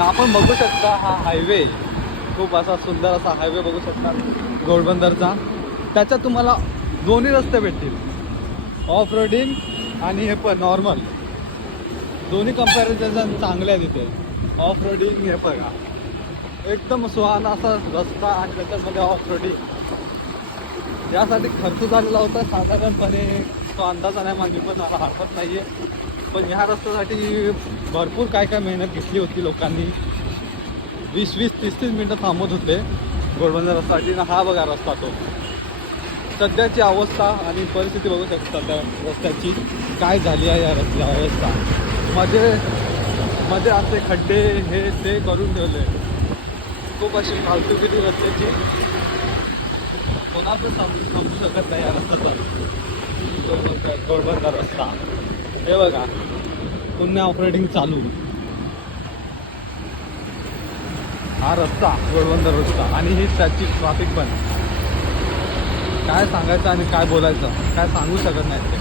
आपण बघू शकता हा हायवे, खूप असा सुंदर असा हायवे बघू शकता घोडबंदरचा. त्याच्यात तुम्हाला दोन्ही रस्ते भेटतील, ऑफ रोडिंग आणि हे पण नॉर्मल. दोन्ही कंपॅरिझन चांगले आहेत इथे. ऑफ रोडिंग हे बघा, एकदम सुहाना असा रस्ता आणि त्याच्यामध्ये ऑफ रोडिंग. यासाठी खर्च झालेला होता साधारणपणे, तो अंदाजा नाही माझी पण मला हरकत नाही आहे. पण ह्या रस्त्यासाठी भरपूर काय काय मेहनत घेतली होती लोकांनी. 20-20, 30-30 मिनटं थांबत होते घोडबंदर रस्त्यासाठी. हा बघा रस्ता, तो सध्याची अवस्था आणि परिस्थिती बघू शकता त्या रस्त्याची काय झाली आहे. या रस्त्याची अवस्था मध्ये मध्ये असे खड्डे हे ते करून ठेवले, खूप अशी फालतूगिरी रस्त्याची. कोणा पण थांबू शकत नाही या रस्त्याचा. घोडबंदर रस्ता हे बघा, पुन्हा ऑपरेटिंग चालू. हा रस्ता घोडबंदर रस्ता आणि ही त्याची ट्रॅफिक पण. काय सांगायचं आणि काय बोलायचं, काय सांगू शकत नाही ते.